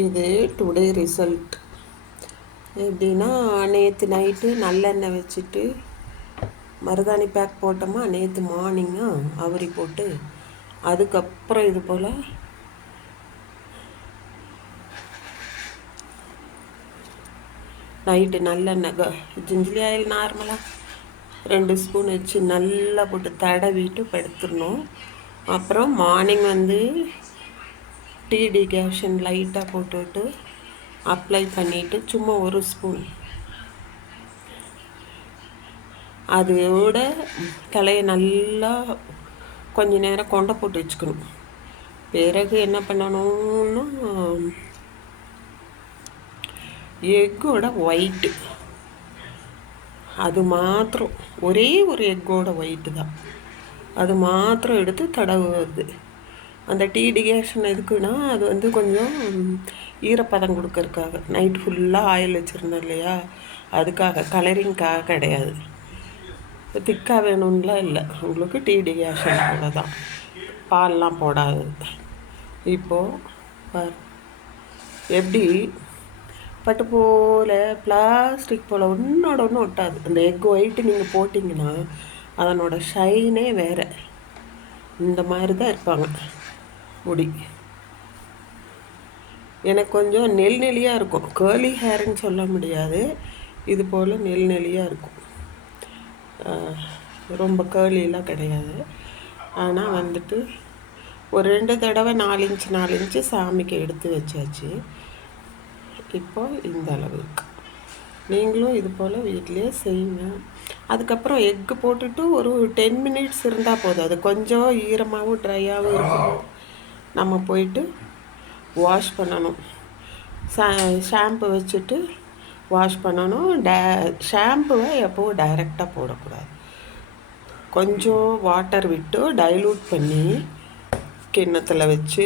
இது today result எப்படின்னா, நேற்று நைட்டு நல்லெண்ணெய் வச்சுட்டு மருதாணி பேக் போட்டோமா, நேற்று மார்னிங்கு அவரி போட்டு அதுக்கப்புறம் இது போல் நைட்டு நல்லெண்ணெய் ஜிஞ்சிலி ஆயில் நார்மலாக 2 ஸ்பூன் வச்சு நல்லா போட்டு தடவிட்டு படுத்துடணும். அப்புறம் மார்னிங் டீ டிகாஷன் லைட்டாக போட்டுவிட்டு அப்ளை பண்ணிவிட்டு சும்மா 1 ஸ்பூன் அதோட தலையை நல்லா கொஞ்ச நேரம் கொண்டை போட்டு வச்சுக்கணும். பிறகு என்ன பண்ணணும்னா, எக்கோட ஒயிட்டு அது மாத்திரம், ஒரே ஒரு எக்கோட ஒயிட்டு தான், அது மாத்திரம் எடுத்து தடவுவது. அந்த டீ டிகாஷன் எதுக்குன்னா, அது கொஞ்சம் ஈரப்பதம் கொடுக்கறதுக்காக. நைட் ஃபுல்லாக ஆயில் வச்சுருந்தோம் இல்லையா, அதுக்காக, கலரிங்காக கிடையாது. திக்காக வேணும்லாம் இல்லை, உங்களுக்கு டீ டிகாஷன் அவ்வளோதான், பால்லாம் போடாது. இப்போது எப்படி பட்டு போல் பிளாஸ்டிக் போல் ஒன்றோட ஒன்று ஒட்டாது. அந்த எக் ஒயிட்டு நீங்கள் போட்டிங்கன்னா அதனோட ஷைனே வேறு. இந்த மாதிரி தான் இருப்பாங்க முடி. எனக்கு கொஞ்சம் நெல்லியாக இருக்கும், கேர்லி ஹேர்ன்னு சொல்ல முடியாது, இது போல் நெல்லியாக இருக்கும். ரொம்ப கேர்லிலாம் கிடையாது. ஆனால் ஒரு 2 தடவை 4 இன்ச்சு சாமிக்கு எடுத்து வச்சாச்சு. இப்போ இந்த அளவு இருக்கு. நீங்களும் இது போல் வீட்டிலே செய்யுங்க. அதுக்கப்புறம் எக்கு போட்டுட்டு ஒரு 10 மினிட்ஸ் இருந்தால் போதும். அது கொஞ்சம் ஈரமாகவும் ட்ரையாகவும் இருக்கும். நம்ம போயிட்டு வாஷ் பண்ணணும். ஷாம்பு வச்சுட்டு வாஷ் பண்ணணும். ஷாம்புவை எப்போவும் டைரெக்டாக போடக்கூடாது. கொஞ்சம் வாட்டர் விட்டு டைலூட் பண்ணி கிண்ணத்தில் வச்சு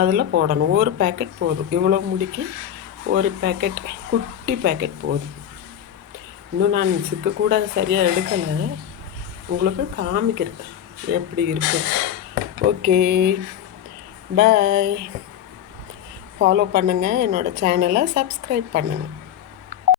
அதில் போடணும். ஒரு பேக்கெட் போதும். இவ்வளோ முடிக்கு ஒரு பேக்கெட், குட்டி பேக்கெட் போதும். இன்னும் நான் சிக்கு கூட சரியாக எடுக்கலை, உங்களுக்கு காமிக்கிறேன் எப்படி இருக்கு. ஓகே, பாய். ஃபாலோ பண்ணுங்கள், என்னோடய சேனலை சப்ஸ்கிரைப் பண்ணுங்கள்.